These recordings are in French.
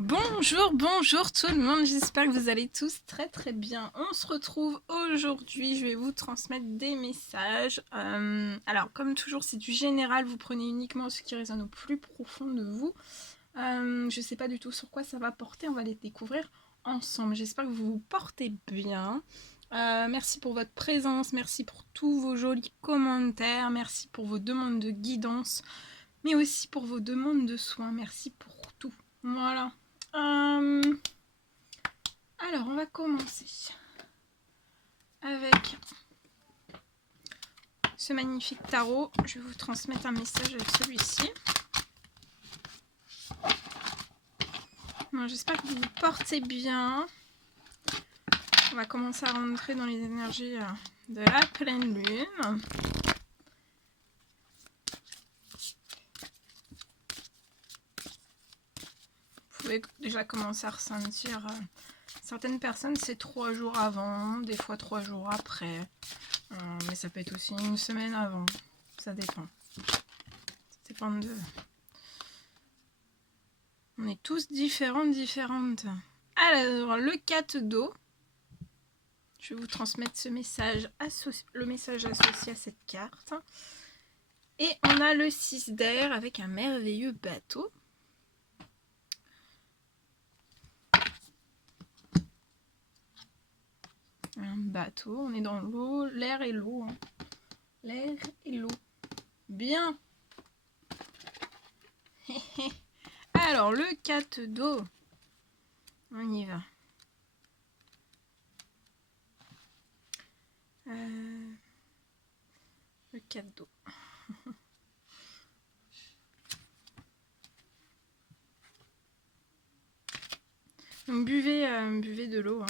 Bonjour, bonjour tout le monde, j'espère que vous allez tous très très bien. On se retrouve aujourd'hui, je vais vous transmettre des messages. Alors comme toujours c'est du général, vous prenez uniquement ce qui résonne au plus profond de vous. Je sais pas du tout sur quoi ça va porter, on va les découvrir ensemble. J'espère que vous vous portez bien. Merci pour votre présence, merci pour tous vos jolis commentaires, merci pour vos demandes de guidance, mais aussi pour vos demandes de soins, merci pour tout. Voilà. Alors, on va commencer avec ce magnifique tarot. Je vais vous transmettre un message avec celui-ci. Bon, j'espère que vous vous portez bien. On va commencer à rentrer dans les énergies de la pleine lune. Vous pouvez déjà commencer à ressentir certaines personnes, c'est 3 jours avant, des fois 3 jours après. Mais ça peut être aussi une semaine avant. Ça dépend. Ça dépend de... On est tous différentes. Alors, le 4 d'eau. Je vais vous transmettre ce message, le message associé à cette carte. Et on a le 6 d'air avec un merveilleux bateau. Un bateau, on est dans l'eau, l'air et l'eau. Hein. L'air et l'eau. Bien. Alors, le 4 d'eau. On y va. Le 4 d'eau. Donc, buvez de l'eau. Hein.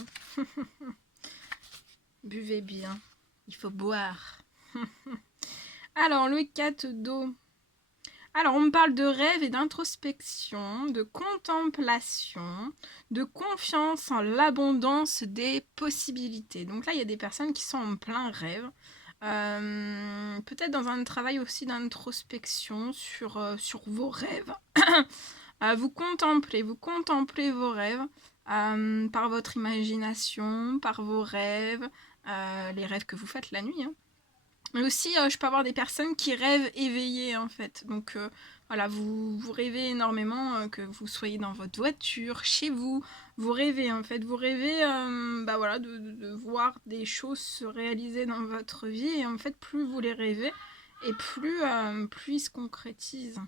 Buvez bien. Il faut boire. Alors, le 4 d'eau. Alors, on me parle de rêve et d'introspection, de contemplation, de confiance en l'abondance des possibilités. Donc là, il y a des personnes qui sont en plein rêve. Peut-être dans un travail aussi d'introspection sur vos rêves. Vous contemplez vos rêves par votre imagination, par vos rêves, les rêves que vous faites la nuit. Hein. Mais aussi, je peux avoir des personnes qui rêvent éveillées, en fait. Donc, voilà, vous rêvez énormément, que vous soyez dans votre voiture, chez vous. Vous rêvez, en fait. Vous rêvez voilà, de voir des choses se réaliser dans votre vie. Et en fait, plus vous les rêvez, et plus ils se concrétisent.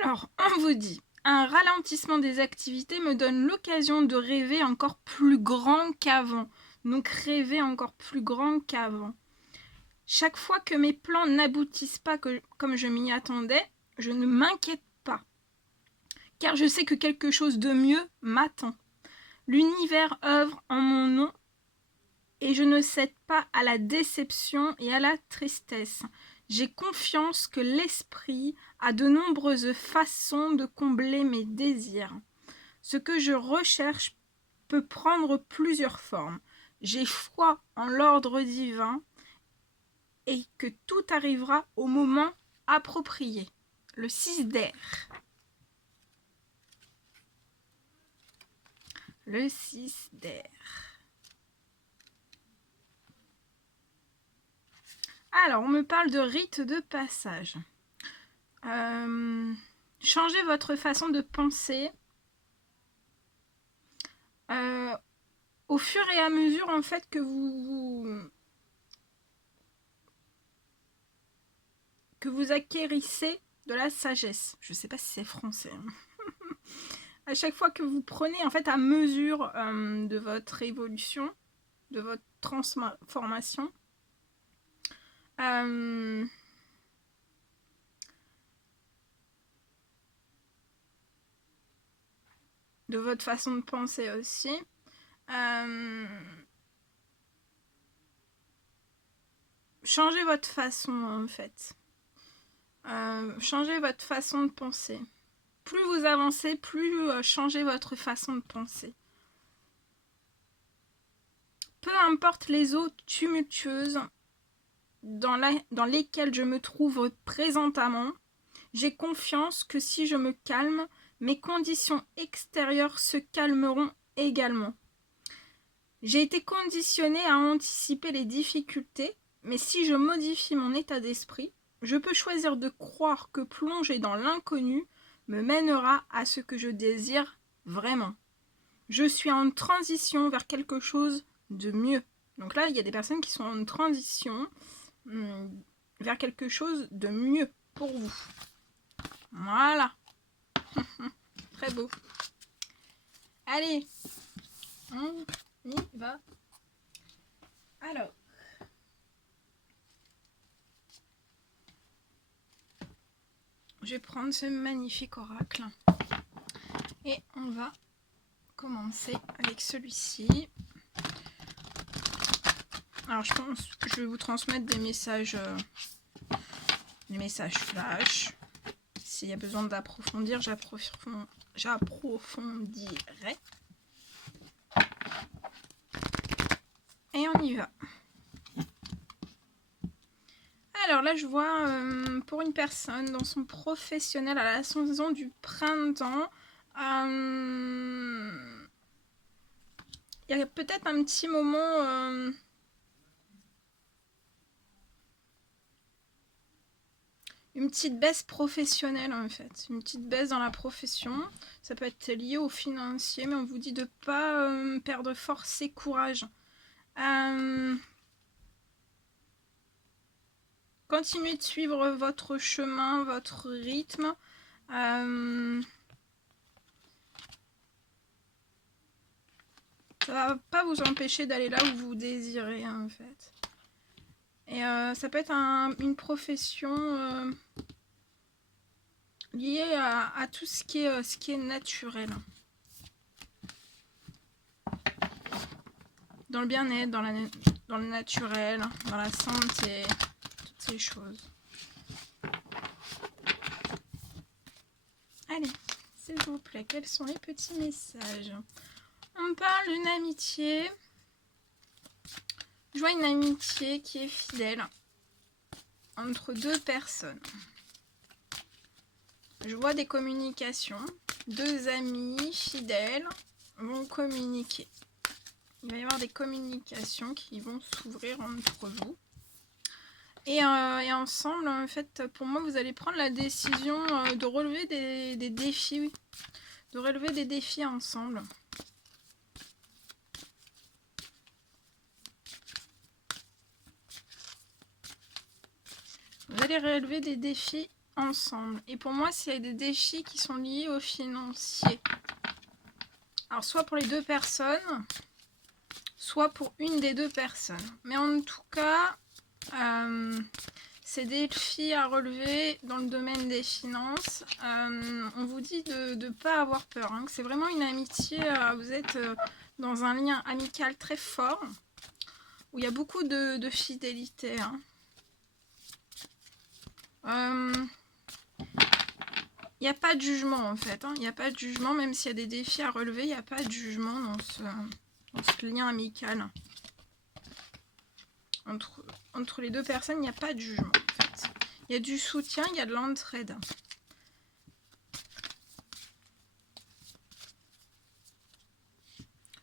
Alors, on vous dit... Un ralentissement des activités me donne l'occasion de rêver encore plus grand qu'avant. Donc rêver encore plus grand qu'avant. Chaque fois que mes plans n'aboutissent pas comme je m'y attendais, je ne m'inquiète pas. Car je sais que quelque chose de mieux m'attend. L'univers œuvre en mon nom et je ne cède pas à la déception et à la tristesse. J'ai confiance que l'esprit a de nombreuses façons de combler mes désirs. Ce que je recherche peut prendre plusieurs formes. J'ai foi en l'ordre divin et que tout arrivera au moment approprié. Le 6 d'air. Le 6 d'air. Alors, on me parle de rite de passage. Changez votre façon de penser au fur et à mesure en fait que vous acquérissez de la sagesse. Je ne sais pas si c'est français. Hein. À chaque fois que vous prenez en fait à mesure de votre évolution, de votre transformation, de votre façon de penser aussi. Changez votre façon en fait. Changez votre façon de penser. Plus vous avancez, plus changez votre façon de penser. Peu importe les eaux tumultueuses dans lesquelles je me trouve présentement, J'ai confiance que si je me calme, mes conditions extérieures se calmeront également. J'ai été conditionnée à anticiper les difficultés, mais si je modifie mon état d'esprit, je peux choisir de croire que plonger dans l'inconnu me mènera à ce que je désire vraiment. Je suis en transition vers quelque chose de mieux. Donc là, il y a des personnes qui sont en transition vers quelque chose de mieux pour vous. Voilà. Très beau. Allez, on y va. Alors. Je vais prendre ce magnifique oracle. Et on va commencer avec celui-ci. Alors je pense que je vais vous transmettre des messages flash. S'il y a besoin d'approfondir, j'approfondirai. Et on y va. Alors là, je vois pour une personne dans son professionnel à la saison du printemps, il y a peut-être un petit moment... une petite baisse professionnelle en fait, une petite baisse dans la profession, ça peut être lié au financier, mais on vous dit de ne pas perdre force et courage. Continuez de suivre votre chemin, votre rythme. Ça va pas vous empêcher d'aller là où vous désirez en fait. Et ça peut être une profession liée à tout ce qui est naturel. Dans le bien-être, dans le naturel, dans la santé, toutes ces choses. Allez, s'il vous plaît, quels sont les petits messages? On parle d'une amitié. Je vois une amitié qui est fidèle entre deux personnes. Je vois des communications. Deux amis fidèles vont communiquer. Il va y avoir des communications qui vont s'ouvrir entre vous. Et ensemble, en fait, pour moi, vous allez prendre la décision de relever des défis. Oui. De relever des défis ensemble. Vous allez relever des défis ensemble. Et pour moi, c'est des défis qui sont liés au financier. Alors, soit pour les deux personnes, soit pour une des deux personnes. Mais en tout cas, c'est des défis à relever dans le domaine des finances. On vous dit de ne pas avoir peur. Hein, que c'est vraiment une amitié. Vous êtes dans un lien amical très fort, où il y a beaucoup de fidélité. Hein. Il n'y a pas de jugement en fait. Hein. Il n'y a pas de jugement, même s'il y a des défis à relever, il n'y a pas de jugement dans ce lien amical. Entre les deux personnes, il n'y a pas de jugement en fait. Il y a du soutien, il y a de l'entraide.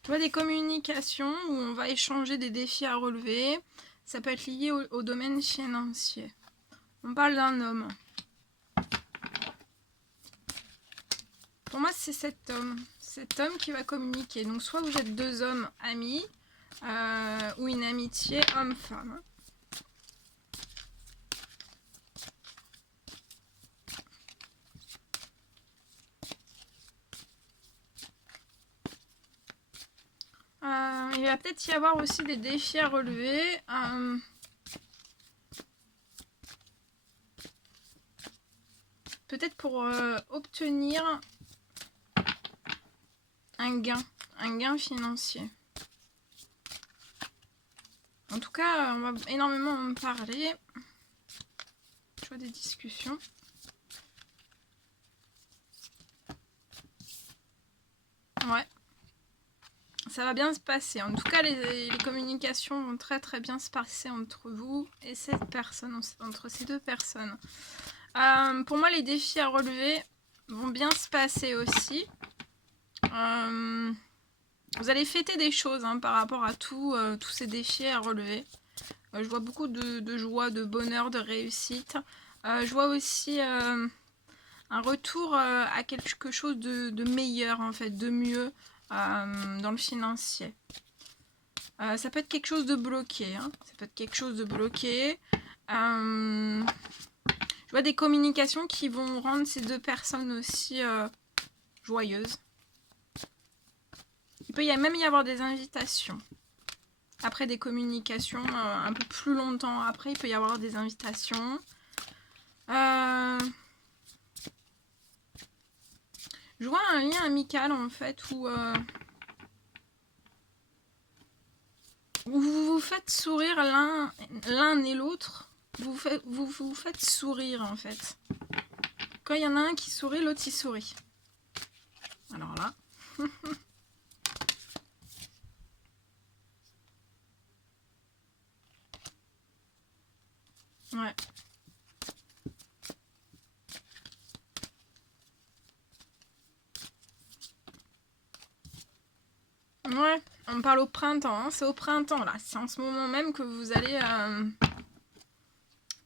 Je vois des communications où on va échanger des défis à relever. Ça peut être lié au domaine financier. On parle d'un homme. Pour moi, c'est cet homme qui va communiquer. Donc, soit vous êtes deux hommes amis, ou une amitié homme-femme. Il va peut-être y avoir aussi des défis à relever. Peut-être pour obtenir un gain financier. En tout cas, on va énormément en parler. Je vois des discussions. Ouais. Ça va bien se passer. En tout cas, les communications vont très très bien se passer entre vous et cette personne, entre ces deux personnes. Pour moi, les défis à relever vont bien se passer aussi. Vous allez fêter des choses par rapport à tous ces défis à relever. Je vois beaucoup de joie, de bonheur, de réussite. Je vois aussi un retour à quelque chose de meilleur, en fait, de mieux dans le financier. Ça peut être quelque chose de bloqué. Ça peut être quelque chose de bloqué. Je vois des communications qui vont rendre ces deux personnes aussi joyeuses. Il peut même y avoir des invitations. Après des communications, un peu plus longtemps après, il peut y avoir des invitations. Je vois un lien amical en fait où vous vous faites sourire l'un et l'autre. Vous vous faites sourire en fait. Quand il y en a un qui sourit, l'autre il sourit. Alors là. Ouais. Ouais, on parle au printemps, c'est au printemps là. C'est en ce moment même que vous allez...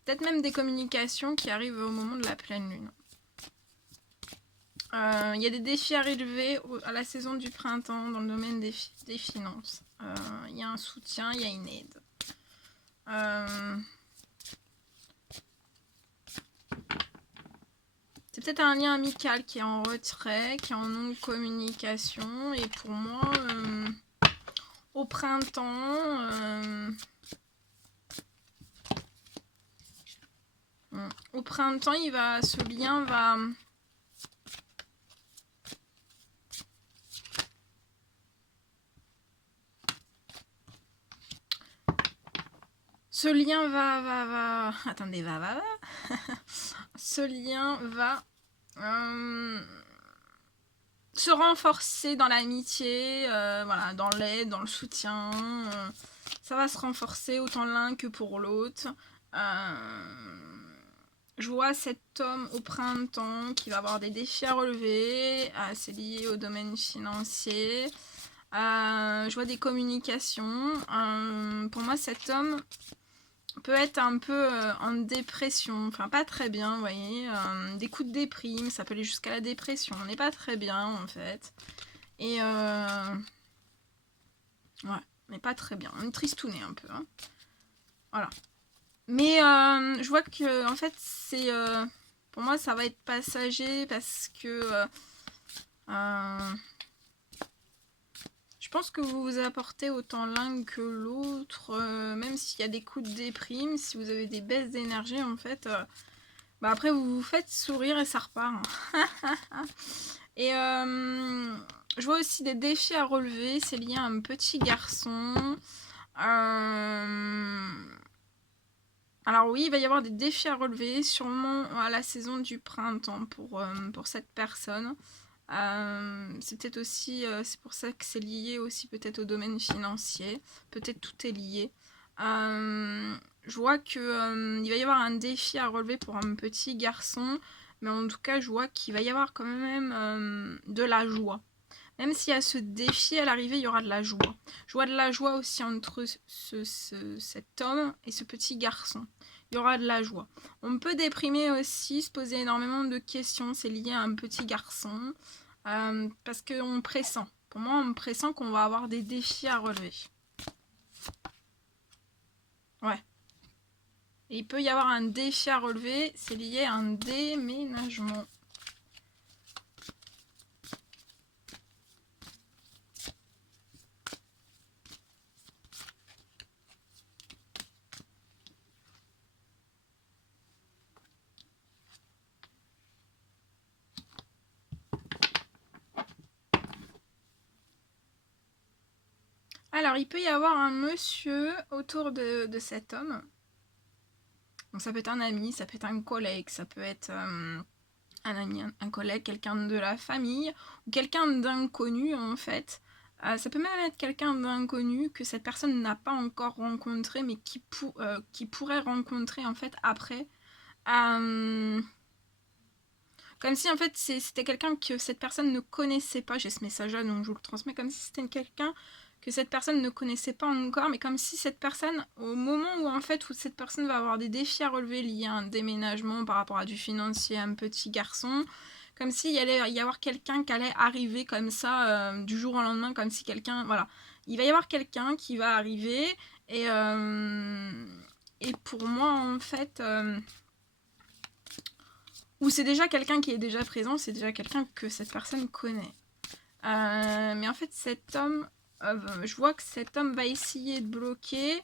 peut-être même des communications qui arrivent au moment de la pleine lune. Il y a des défis à relever à la saison du printemps dans le domaine des finances. Il y a un soutien, il y a une aide. C'est peut-être un lien amical qui est en retrait, qui est en non-communication. Et pour moi, au printemps, ce lien va... Ce lien va... Attendez, va. Ce lien va se renforcer dans l'amitié, voilà, dans l'aide, dans le soutien. Ça va se renforcer autant l'un que pour l'autre. Je vois cet homme au printemps qui va avoir des défis à relever. C'est lié au domaine financier. Je vois des communications. Pour moi, cet homme peut être un peu en dépression, enfin pas très bien, vous voyez, des coups de déprime, ça peut aller jusqu'à la dépression, on n'est pas très bien en fait, et ouais, on n'est pas très bien, on est tristouné un peu, voilà. Mais je vois que en fait c'est, pour moi ça va être passager parce que je pense que vous vous apportez autant l'un que l'autre, même s'il y a des coups de déprime, si vous avez des baisses d'énergie en fait, bah après vous vous faites sourire et ça repart. Et je vois aussi des défis à relever, c'est lié à un petit garçon. Alors oui, il va y avoir des défis à relever, sûrement à la saison du printemps pour cette personne. C'est peut-être aussi, c'est pour ça que c'est lié aussi peut-être au domaine financier. Peut-être tout est lié. Je vois que il va y avoir un défi à relever pour un petit garçon, mais en tout cas, je vois qu'il va y avoir quand même de la joie. Même s'il y a ce défi à l'arrivée, il y aura de la joie. Je vois de la joie aussi entre cet homme et ce petit garçon. Il y aura de la joie. On peut déprimer aussi, se poser énormément de questions. C'est lié à un petit garçon. Parce qu'on pressent. Pour moi, on pressent qu'on va avoir des défis à relever. Ouais. Et il peut y avoir un défi à relever. C'est lié à un déménagement. Alors, il peut y avoir un monsieur autour de cet homme. Donc, ça peut être un ami, ça peut être un collègue, ça peut être un ami, un collègue, quelqu'un de la famille, ou quelqu'un d'inconnu en fait. Ça peut même être quelqu'un d'inconnu que cette personne n'a pas encore rencontré, mais qui pourrait rencontrer en fait après. Comme si en fait c'était quelqu'un que cette personne ne connaissait pas. J'ai ce message-là, donc je vous le transmets comme si c'était quelqu'un que cette personne ne connaissait pas encore, mais comme si cette personne, au moment où en fait où cette personne va avoir des défis à relever liés à un déménagement par rapport à du financier, un petit garçon, comme s'il allait y avoir quelqu'un qui allait arriver comme ça du jour au lendemain, comme si quelqu'un, voilà, il va y avoir quelqu'un qui va arriver et pour moi en fait, ou c'est déjà quelqu'un qui est déjà présent, c'est déjà quelqu'un que cette personne connaît. Mais en fait cet homme, je vois que cet homme va essayer de bloquer.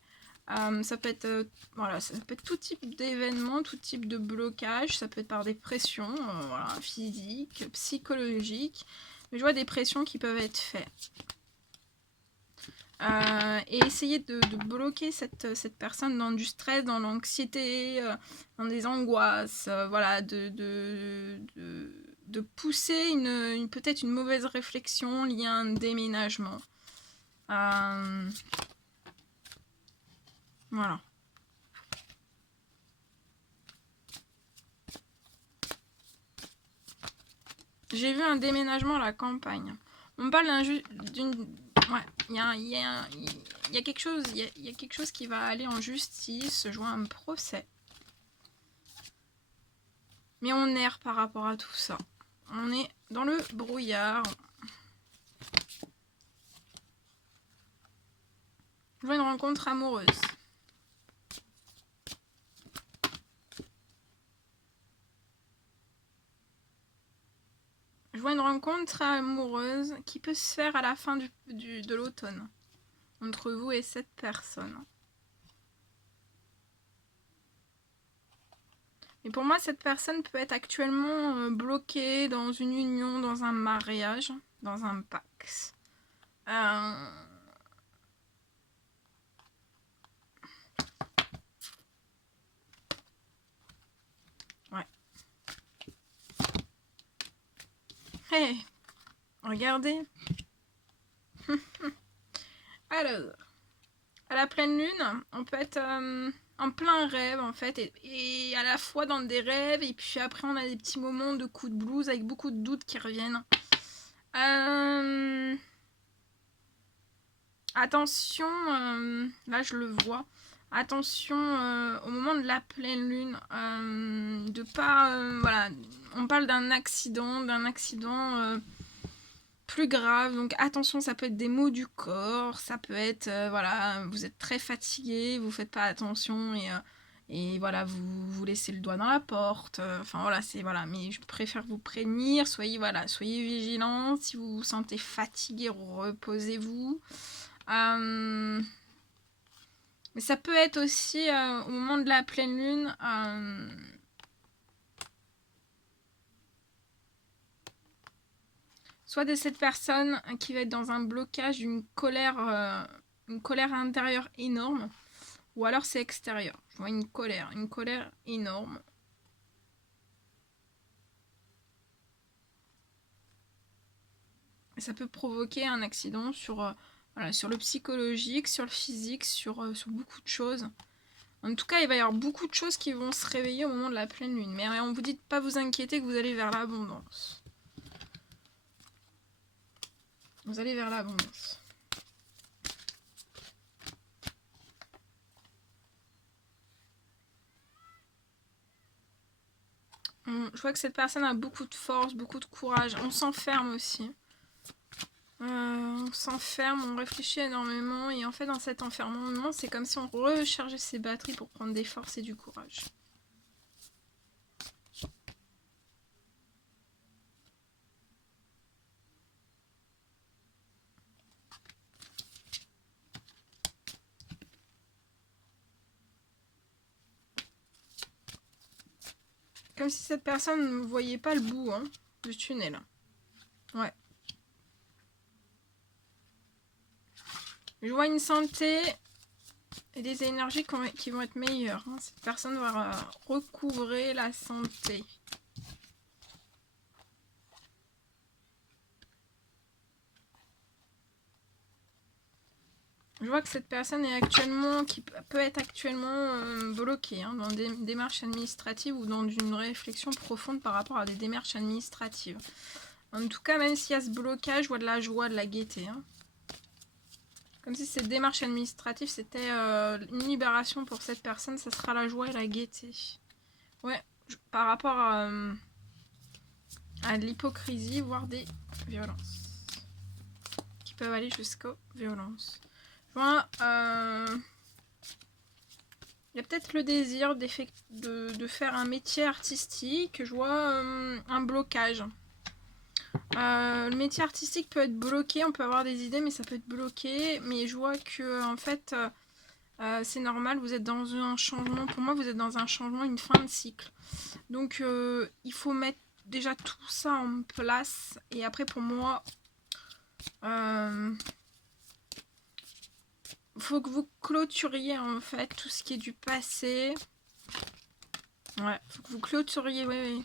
Ça peut être voilà, ça peut être tout type d'événement, tout type de blocage, ça peut être par des pressions voilà, physiques, psychologiques, mais je vois des pressions qui peuvent être faites. Et essayer de bloquer cette personne dans du stress, dans l'anxiété, dans des angoisses, voilà, de pousser peut-être une mauvaise réflexion liée à un déménagement. Voilà. J'ai vu un déménagement à la campagne. On parle d'une... Ouais, il y a quelque chose, il y a quelque chose qui va aller en justice. Je vois un procès. Mais on erre par rapport à tout ça. On est dans le brouillard. Je vois une rencontre amoureuse. Je vois une rencontre amoureuse qui peut se faire à la fin de l'automne. Entre vous et cette personne. Et pour moi, cette personne peut être actuellement bloquée dans une union, dans un mariage, dans un pax. Ouais. Hey, regardez. Alors, à la pleine lune, on peut être en plein rêve en fait, et à la fois dans des rêves, et puis après on a des petits moments de coups de blues avec beaucoup de doutes qui reviennent. Attention, là je le vois. Attention au moment de la pleine lune, de pas, voilà, on parle d'un accident plus grave, donc attention, ça peut être des maux du corps, ça peut être, voilà, vous êtes très fatigué, vous faites pas attention et voilà, vous laissez le doigt dans la porte, enfin voilà, c'est voilà, mais je préfère vous prévenir, soyez vigilants, si vous vous sentez fatigué, reposez-vous. Mais ça peut être aussi au moment de la pleine lune, soit de cette personne qui va être dans un blocage, une colère intérieure énorme, ou alors c'est extérieur. Je vois une colère énorme. Et ça peut provoquer un accident sur, voilà, sur le psychologique, sur le physique, sur beaucoup de choses. En tout cas, il va y avoir beaucoup de choses qui vont se réveiller au moment de la pleine lune. Mais on vous dit de pas vous inquiéter, que vous allez vers l'abondance. Vous allez vers l'abondance. Je vois que cette personne a beaucoup de force, beaucoup de courage. On s'enferme aussi. On s'enferme, on réfléchit énormément. Et en fait, dans cet enfermement, c'est comme si on rechargeait ses batteries pour prendre des forces et du courage. Comme si cette personne ne voyait pas le bout du tunnel. Ouais. Je vois une santé et des énergies qui vont être meilleures. Cette personne va recouvrer la santé. Je vois que cette personne est actuellement, qui peut être actuellement bloquée hein, dans des démarches administratives ou dans une réflexion profonde par rapport à des démarches administratives. En tout cas, même s'il y a ce blocage, je vois de la joie, de la gaieté. Hein. Comme si cette démarche administrative, c'était une libération pour cette personne, ça sera la joie et la gaieté. Ouais, par rapport à l'hypocrisie, voire des violences. Qui peuvent aller jusqu'aux violences. Je vois... il y a peut-être le désir de faire un métier artistique. Je vois un blocage. Le métier artistique peut être bloqué. On peut avoir des idées, mais ça peut être bloqué. Mais je vois que, en fait, c'est normal. Vous êtes dans un changement. Pour moi, vous êtes dans un changement, une fin de cycle. Donc, il faut mettre déjà tout ça en place. Et après, pour moi, faut que vous clôturiez, en fait, tout ce qui est du passé. Ouais, faut que vous clôturiez, ouais.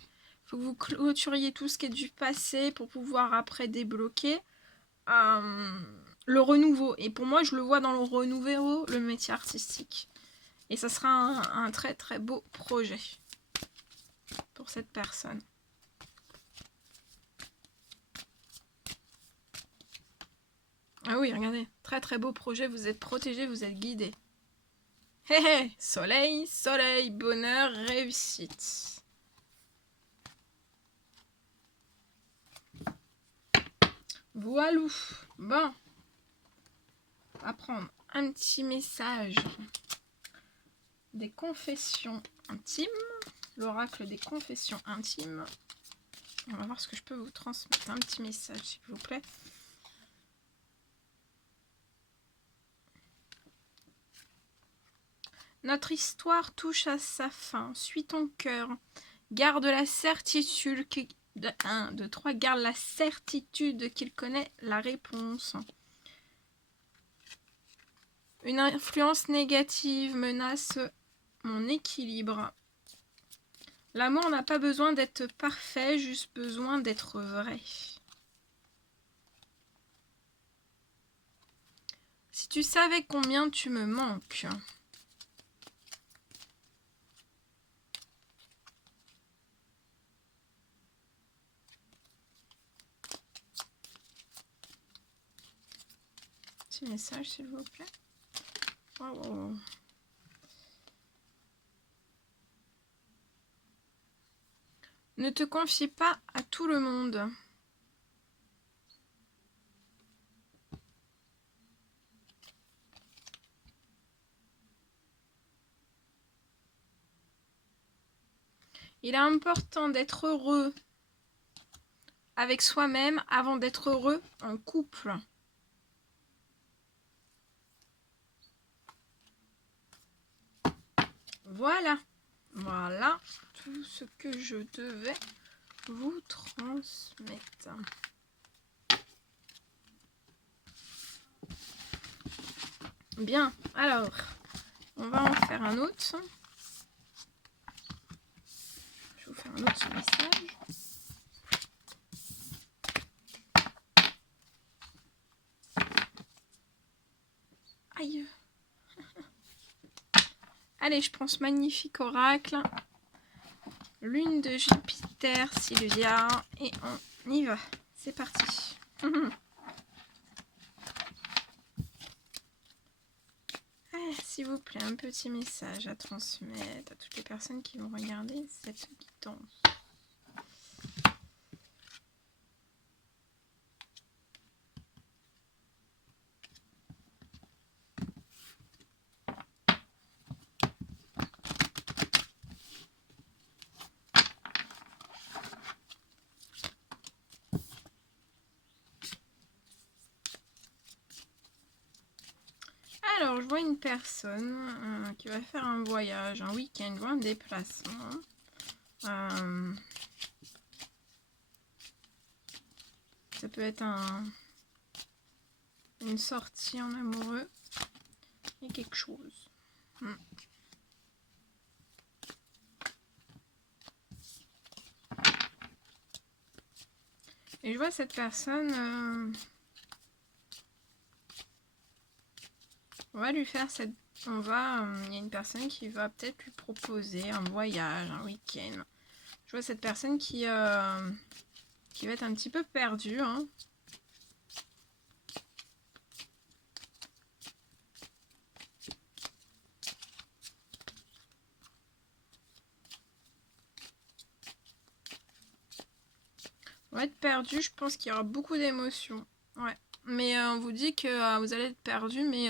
Faut que vous clôturiez tout ce qui est du passé pour pouvoir après débloquer le renouveau. Et pour moi, je le vois dans le renouveau, le métier artistique. Et ça sera un très très beau projet pour cette personne. Ah oui, regardez, très très beau projet, vous êtes protégé, vous êtes guidé. Hé hé, soleil, soleil, bonheur, réussite. Voilou. Bon. On va prendre un petit message des confessions intimes. L'oracle des confessions intimes. On va voir ce que je peux vous transmettre. Un petit message, s'il vous plaît. Notre histoire touche à sa fin. Suis ton cœur. Garde la certitude de 1, 2, 3. Garde la certitude qu'il connaît la réponse. Une influence négative menace mon équilibre. L'amour n'a pas besoin d'être parfait, juste besoin d'être vrai. Si tu savais combien tu me manques. Petit message, s'il vous plaît. Oh. Ne te confie pas à tout le monde. Il est important d'être heureux avec soi-même avant d'être heureux en couple. Voilà. Voilà tout ce que je devais vous transmettre. Bien, alors, on va en faire un autre. Je vais vous faire un autre message. Aïe. Allez, je prends ce magnifique oracle. Lune de Jupiter, Sylvia. Et on y va. C'est parti. S'il vous plaît, un petit message à transmettre à toutes les personnes qui vont regarder cette guidance. Alors, je vois une personne qui va faire un voyage, un week-end, un déplacement. Ça peut être une sortie en amoureux. Il y a quelque chose. Et je vois cette personne... On va lui faire cette... il y a une personne qui va peut-être lui proposer un voyage, un week-end. Je vois cette personne qui va être un petit peu perdue, hein. On va être perdu, je pense qu'il y aura beaucoup d'émotions. Ouais. Mais on vous dit que vous allez être perdu, mais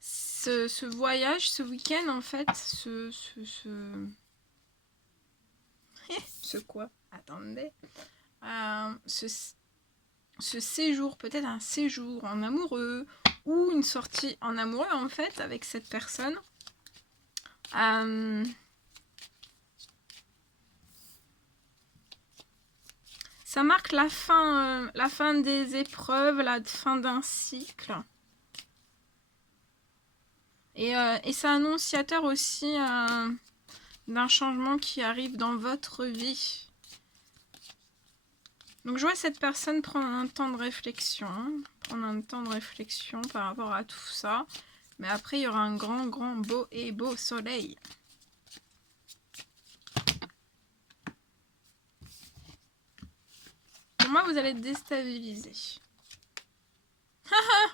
ce voyage, ce week-end, en fait, ce quoi? Attendez. Ce séjour, peut-être un séjour en amoureux, ou une sortie en amoureux, en fait, avec cette personne. Ça marque la fin des épreuves, la fin d'un cycle. Et c'est annonciateur aussi d'un changement qui arrive dans votre vie. Donc je vois cette personne prendre un temps de réflexion. Prendre un temps de réflexion par rapport à tout ça. Mais après, il y aura un grand, beau soleil. Pour moi, vous allez être déstabilisé.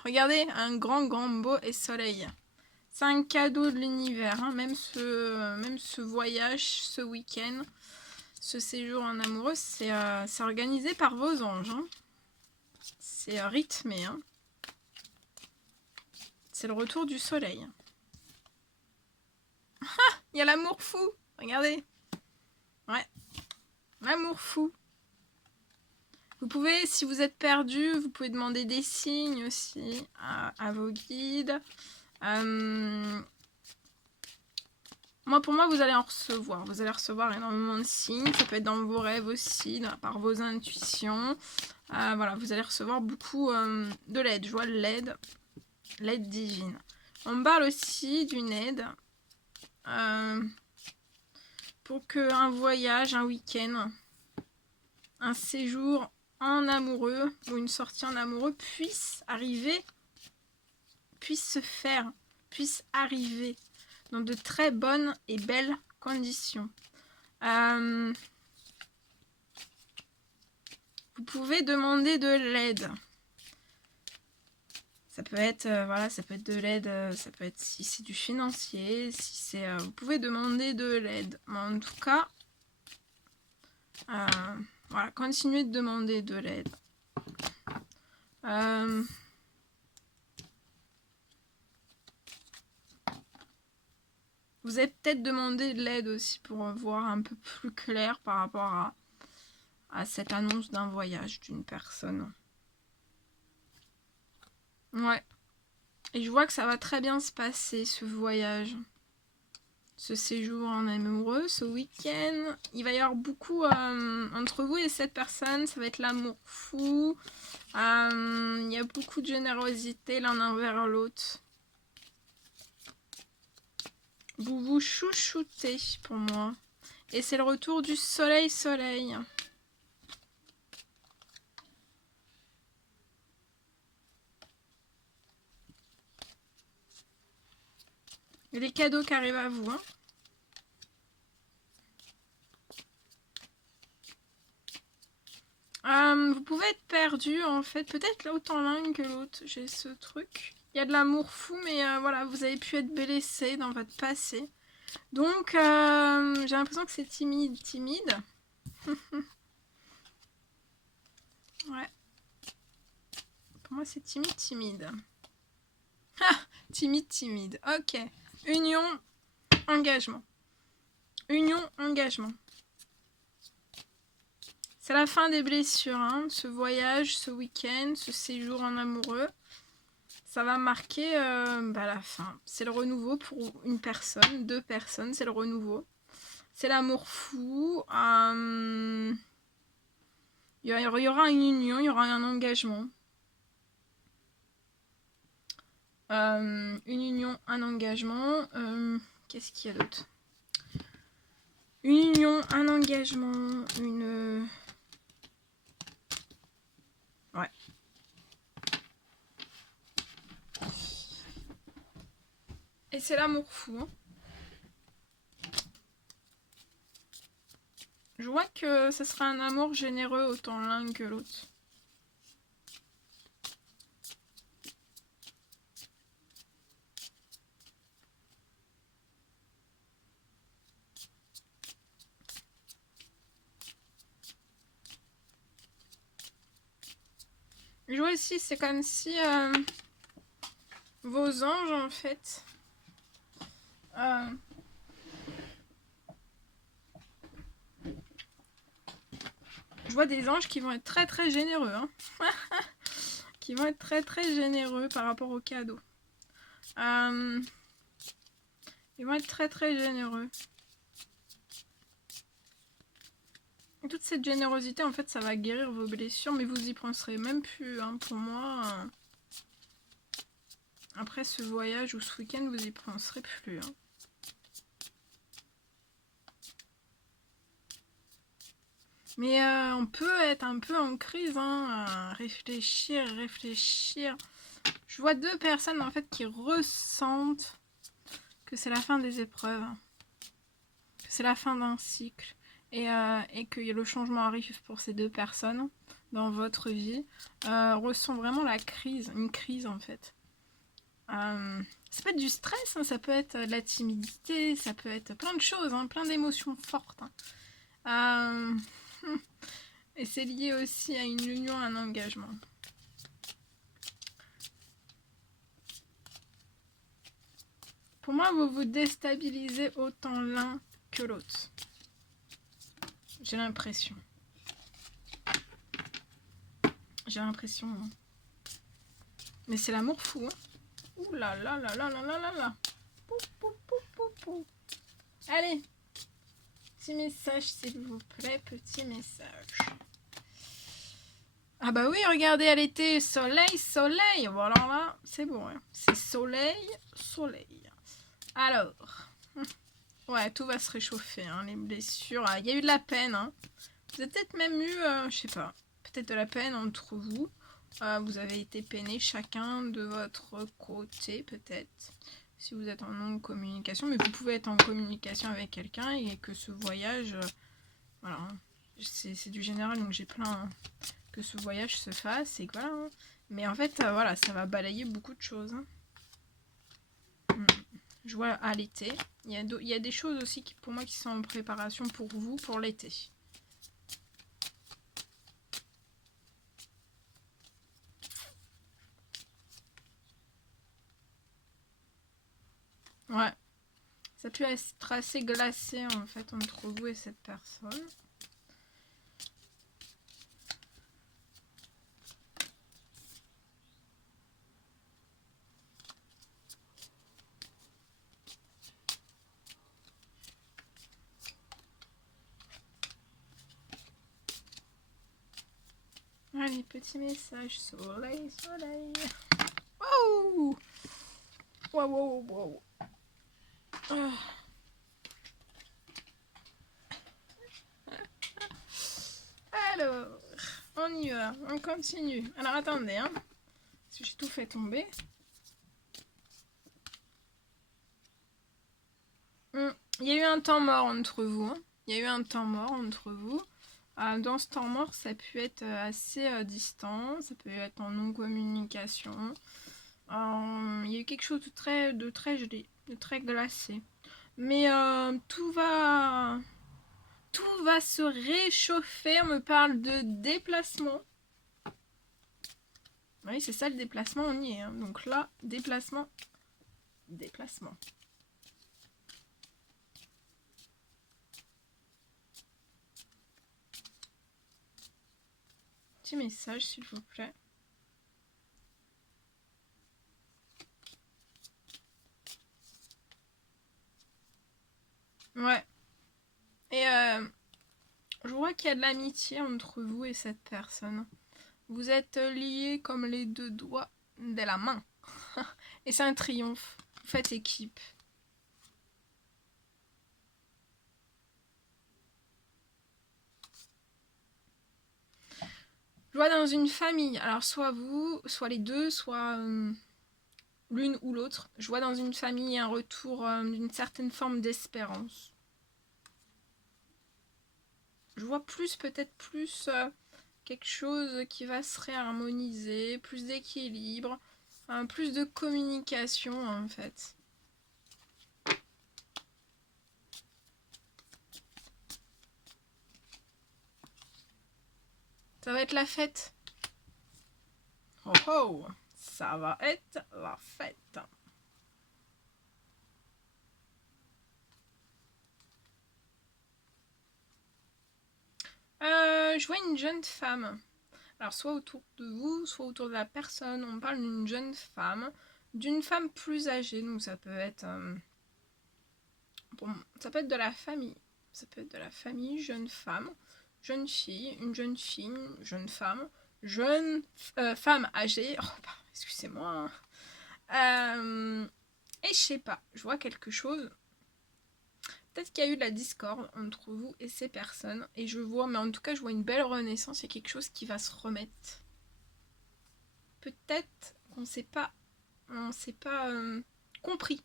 Regardez, un grand, beau et soleil. C'est un cadeau de l'univers. Hein. Même ce voyage, ce week-end, ce séjour en amoureux, c'est organisé par vos anges. Hein. C'est rythmé. Hein. C'est le retour du soleil. Il y a l'amour fou. Regardez. Ouais. L'amour fou. Vous pouvez, si vous êtes perdu, vous pouvez demander des signes aussi à vos guides. Pour moi, vous allez en recevoir. Vous allez recevoir énormément de signes. Ça peut être dans vos rêves aussi, par vos intuitions. Voilà, vous allez recevoir beaucoup de l'aide. Je vois l'aide divine. On me parle aussi d'une aide pour qu'un voyage, un week-end, un séjour en amoureux ou une sortie en amoureux puisse se faire, puisse arriver dans de très bonnes et belles conditions. Vous pouvez demander de l'aide. Ça peut être ça peut être de l'aide, ça peut être si c'est du financier, si c'est vous pouvez demander de l'aide. Mais en tout cas, voilà, continuez de demander de l'aide. Vous avez peut-être demandé de l'aide aussi pour voir un peu plus clair par rapport à cette annonce d'un voyage d'une personne. Ouais. Et je vois que ça va très bien se passer, ce voyage. Ce séjour en amoureux, ce week-end. Il va y avoir beaucoup entre vous et cette personne. Ça va être l'amour fou. Il y a beaucoup de générosité l'un envers l'autre. Vous vous chouchoutez pour moi. Et c'est le retour du soleil. Et les cadeaux qui arrivent à vous. Vous pouvez être perdu en fait. Peut-être autant l'un que l'autre. J'ai ce truc. Il y a de l'amour fou, mais voilà, vous avez pu être blessé dans votre passé. Donc, j'ai l'impression que c'est timide. Ouais. Pour moi, c'est timide. Ah, timide. Ok. Union, engagement. C'est la fin des blessures, hein. Ce voyage, ce week-end, ce séjour en amoureux. Ça va marquer la fin. C'est le renouveau pour une personne, 2 personnes, c'est le renouveau. C'est l'amour fou. Il y aura une union, il y aura un engagement. Une union, un engagement. Qu'est-ce qu'il y a d'autre? Une union, un engagement, une... Ouais. Et c'est l'amour fou. Hein. Je vois que ce sera un amour généreux autant l'un que l'autre. Je vois aussi, c'est comme si vos anges, en fait, je vois des anges qui vont être très très généreux. Hein. Qui vont être très très généreux par rapport aux cadeaux. Ils vont être très très généreux. Et toute cette générosité, en fait, ça va guérir vos blessures, mais vous y penserez même plus. Hein, pour moi, après ce voyage ou ce week-end, vous y penserez plus. Hein. Mais on peut être un peu en crise, hein, réfléchir. Je vois deux personnes en fait qui ressentent que c'est la fin des épreuves, que c'est la fin d'un cycle et que le changement arrive pour ces deux personnes dans votre vie. Ressent vraiment la crise, une crise en fait. Ça peut être du stress, hein, ça peut être de la timidité, ça peut être plein de choses, hein, plein d'émotions fortes. Hein. Et c'est lié aussi à une union, à un engagement. Pour moi, vous vous déstabilisez autant l'un que l'autre. J'ai l'impression. J'ai l'impression. Hein. Mais c'est l'amour fou. Hein. Ouh là là là là là là là là. Pou, pou, pou, pou, pou. Allez. Petit message, s'il vous plaît. Petit message. Ah bah oui, regardez, à l'été, soleil, soleil. Voilà, là, c'est bon. Hein. C'est soleil, soleil. Alors. Ouais, tout va se réchauffer, hein, les blessures. Ah, il y a eu de la peine. Hein. Vous avez peut-être même eu, je sais pas, peut-être de la peine entre vous. Vous avez été peinés chacun de votre côté, peut-être. Si vous êtes en non-communication. Mais vous pouvez être en communication avec quelqu'un et que ce voyage... voilà. Hein, c'est du général, donc j'ai plein... Hein, que ce voyage se fasse et voilà. Hein. Mais en fait, voilà, ça va balayer beaucoup de choses. Hein. Je vois à l'été. Il y a des choses aussi qui, pour moi qui sont en préparation pour vous pour l'été. Ouais. Ça peut être assez glacé en fait entre vous et cette personne. Allez, petit message. Soleil, soleil. Wow! Wow, wow, wow. Alors, on y va. On continue. Alors, attendez, hein. Parce que j'ai tout fait tomber. Il y a eu un temps mort entre vous. Hein. Il y a eu un temps mort entre vous. Dans ce temps mort, ça peut être assez distant. Ça peut être en non-communication. Il y a eu quelque chose de très gelé, de très glacé. Mais tout va se réchauffer. On me parle de déplacement. Oui, c'est ça le déplacement, on y est. Hein. Donc là, déplacement. Petit message, s'il vous plaît. Ouais. Et je vois qu'il y a de l'amitié entre vous et cette personne. Vous êtes liés comme les deux doigts de la main. Et c'est un triomphe. Vous faites équipe. Je vois dans une famille. Alors soit vous, soit les deux, soit l'une ou l'autre. Je vois dans une famille un retour d'une certaine forme d'espérance. Je vois peut-être plus quelque chose qui va se réharmoniser, plus d'équilibre, plus de communication en fait. Ça va être la fête. Oh oh, ça va être la fête. Je vois une jeune femme. Alors soit autour de vous, soit autour de la personne. On parle d'une jeune femme, d'une femme plus âgée. Donc ça peut être, bon, ça peut être de la famille. Ça peut être de la famille, jeune femme, jeune fille, une jeune femme, jeune femme âgée. Oh, bah, excusez-moi. Et je sais pas, je vois quelque chose. Peut-être qu'il y a eu de la discorde entre vous et ces personnes. Et je vois, mais en tout cas, je vois une belle renaissance. Il y a quelque chose qui va se remettre. Peut-être qu'on ne s'est pas, compris.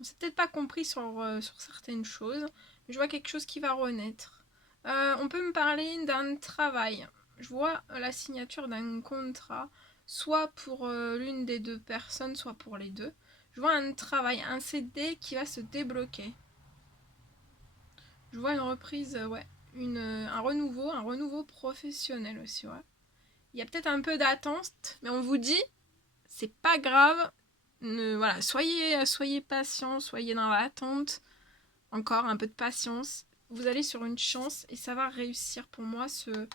On s'est peut-être pas compris sur certaines choses. Mais je vois quelque chose qui va renaître. On peut me parler d'un travail. Je vois la signature d'un contrat, soit pour l'une des deux personnes, soit pour les deux. Je vois un travail, un CD qui va se débloquer. Je vois une reprise, ouais. Un renouveau professionnel aussi, ouais. Il y a peut-être un peu d'attente, mais on vous dit, c'est pas grave. Voilà, soyez patient, soyez dans l'attente. Encore un peu de patience. Vous allez sur une chance et ça va réussir. Pour moi, le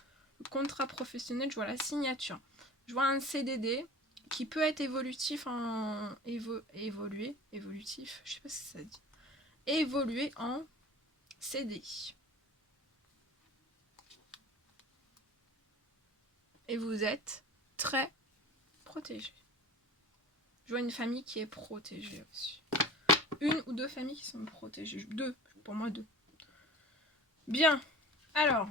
contrat professionnel, je vois la signature. Je vois un CDD qui peut être évolutif évolutif, je sais pas si ça dit. Évoluer en CDI. Et vous êtes très protégé. Je vois une famille qui est protégée aussi. Une ou deux familles qui sont protégées. Deux, pour moi deux. Bien. Alors,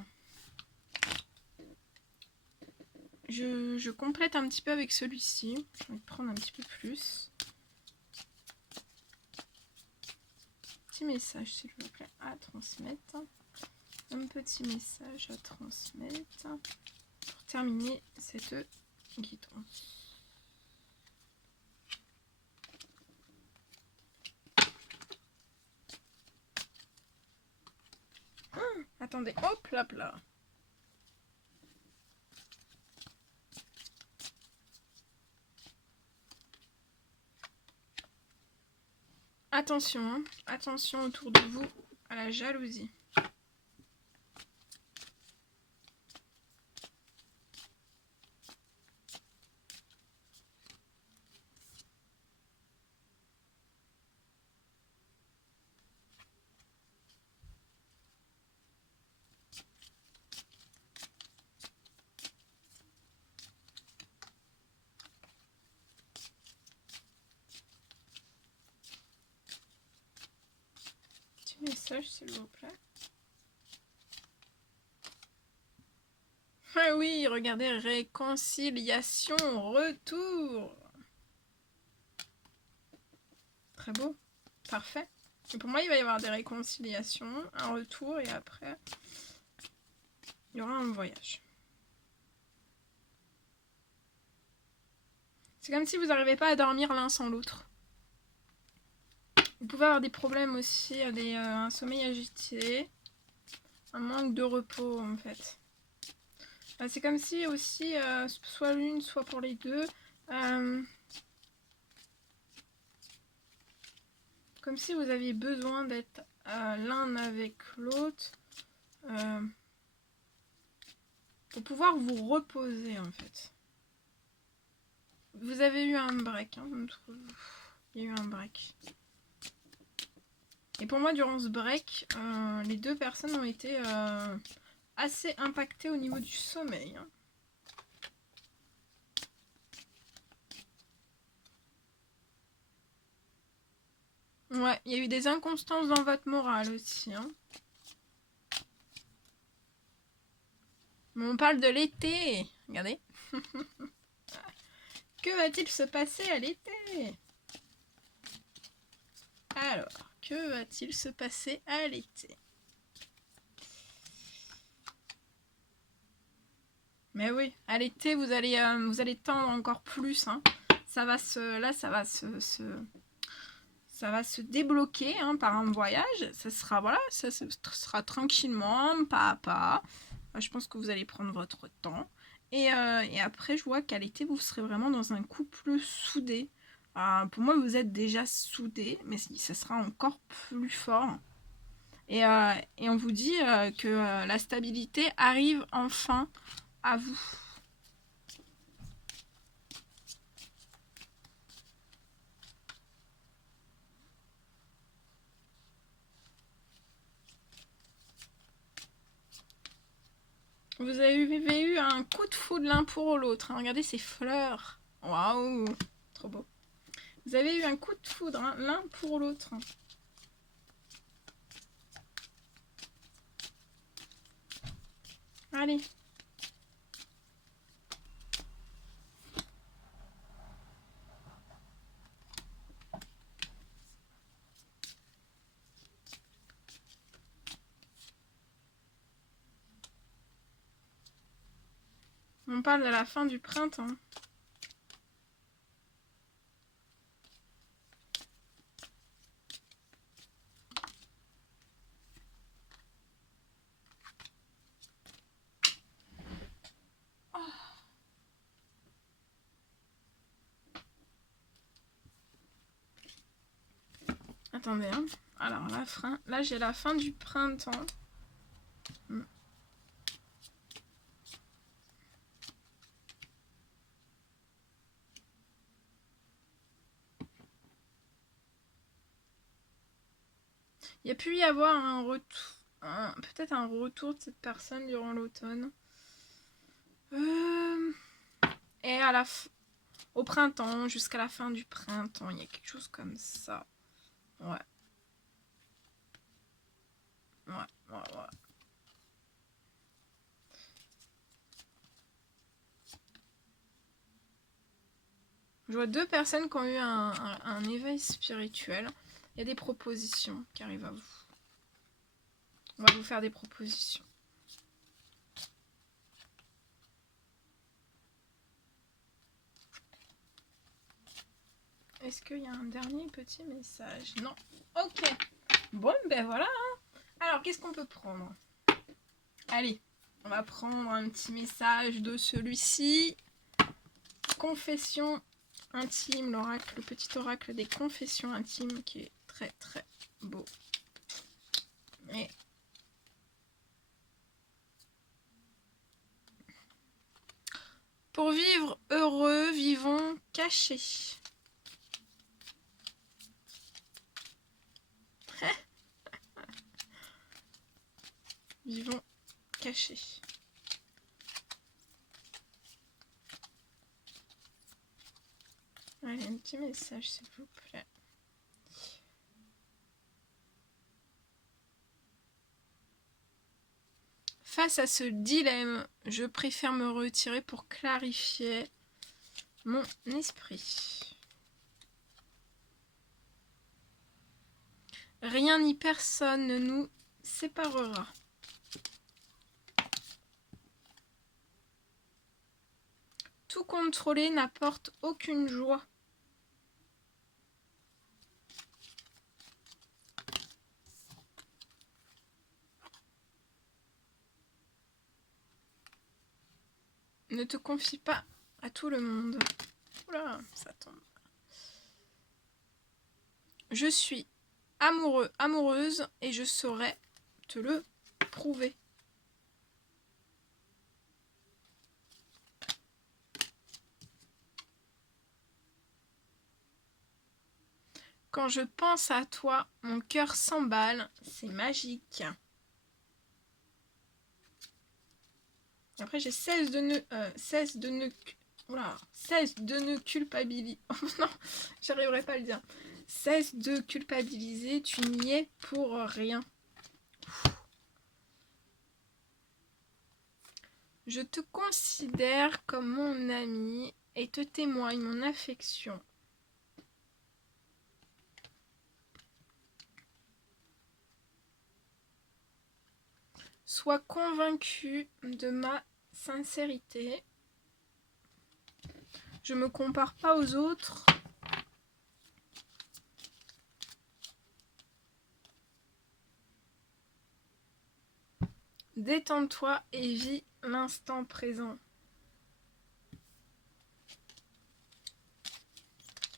je complète un petit peu avec celui-ci. Je vais prendre un petit peu plus. Petit message, s'il vous plaît, à transmettre. Un petit message à transmettre pour terminer cette guidance. Attendez, hop là là. Attention, hein. Attention autour de vous à la jalousie. Petit message, s'il vous plaît. Ah oui, regardez, réconciliation, retour. Très beau, parfait. Et pour moi, il va y avoir des réconciliations, un retour et après, il y aura un voyage. C'est comme si vous n'arrivez pas à dormir l'un sans l'autre. Vous pouvez avoir des problèmes aussi, un sommeil agité, un manque de repos en fait. C'est comme si aussi, soit l'une, soit pour les deux, comme si vous aviez besoin d'être l'un avec l'autre pour pouvoir vous reposer en fait. Vous avez eu un break, hein, il y a eu un break. Et pour moi, durant ce break, les deux personnes ont été assez impactées au niveau du sommeil. Hein. Ouais, il y a eu des inconstances dans votre morale aussi. Hein. Mais on parle de l'été. Regardez. Que va-t-il se passer à l'été? Alors, que va-t-il se passer à l'été? Mais oui, à l'été, vous allez tendre encore plus. Hein. Ça va se débloquer hein, par un voyage. Ça sera tranquillement, pas à pas. Je pense que vous allez prendre votre temps. Et après, je vois qu'à l'été, vous serez vraiment dans un couple soudé. Pour moi, vous êtes déjà soudés, mais ça sera encore plus fort. Et on vous dit que la stabilité arrive enfin à vous. Vous avez eu un coup de foudre l'un pour l'autre. Hein. Regardez ces fleurs. Waouh, trop beau. Vous avez eu un coup de foudre hein, l'un pour l'autre. Allez. On parle de la fin du printemps. Oh. Attendez, hein. Alors là j'ai la fin du printemps. Il y a pu y avoir un retour, peut-être un retour de cette personne durant l'automne. Et au printemps, jusqu'à la fin du printemps, il y a quelque chose comme ça. Ouais. Je vois deux personnes qui ont eu un éveil spirituel. Il y a des propositions qui arrivent à vous. On va vous faire des propositions. Est-ce qu'il y a un dernier petit message? Non. Ok. Bon, ben voilà. Alors, qu'est-ce qu'on peut prendre? Allez, on va prendre un petit message de celui-ci. Confession intime, l'oracle, le petit oracle des confessions intimes qui est très très beau. Et pour vivre heureux, vivons cachés. Vivons cachés. Allez, un petit message s'il vous plaît. Face à ce dilemme, je préfère me retirer pour clarifier mon esprit. Rien ni personne ne nous séparera. Tout contrôler n'apporte aucune joie. Ne te confie pas à tout le monde. Oula, ça tombe. Je suis amoureux, amoureuse et je saurais te le prouver. Quand je pense à toi, mon cœur s'emballe, c'est magique. Après, j'ai cesse de ne culpabiliser. Oh non, j'arriverai pas à le dire. Cesse de culpabiliser, tu n'y es pour rien. Je te considère comme mon ami et te témoigne mon affection. Sois convaincu de ma sincérité. Je me compare pas aux autres. Détends-toi et vis l'instant présent.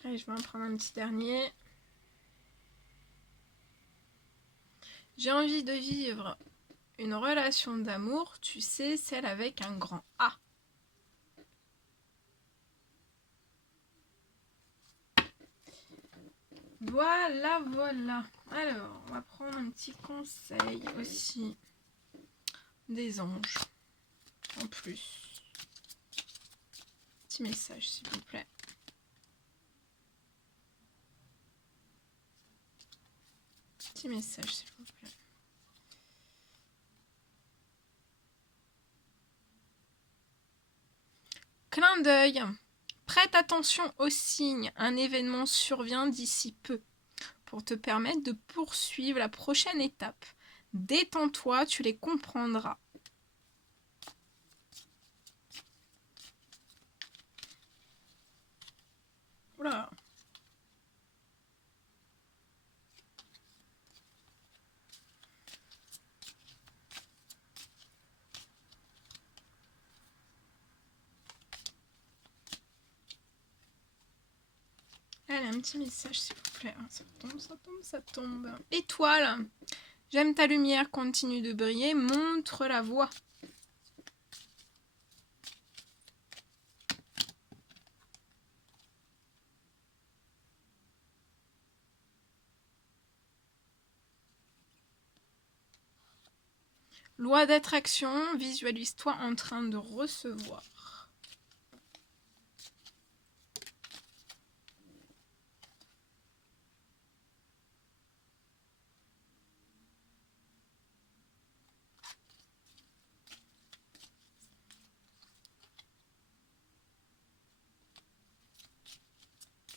Allez, je vais en prendre un petit dernier. J'ai envie de vivre une relation d'amour, tu sais, celle avec un grand A. Voilà, voilà. Alors, on va prendre un petit conseil aussi des anges. En plus. Petit message, s'il vous plaît. Petit message, s'il vous plaît. Clin d'œil. Prête attention aux signes. Un événement survient d'ici peu pour te permettre de poursuivre la prochaine étape. Détends-toi, tu les comprendras. Oula. Allez, un petit message, s'il vous plaît. Ça tombe, ça tombe, ça tombe. Étoile. J'aime ta lumière, continue de briller, montre la voie. Loi d'attraction, visualise-toi en train de recevoir.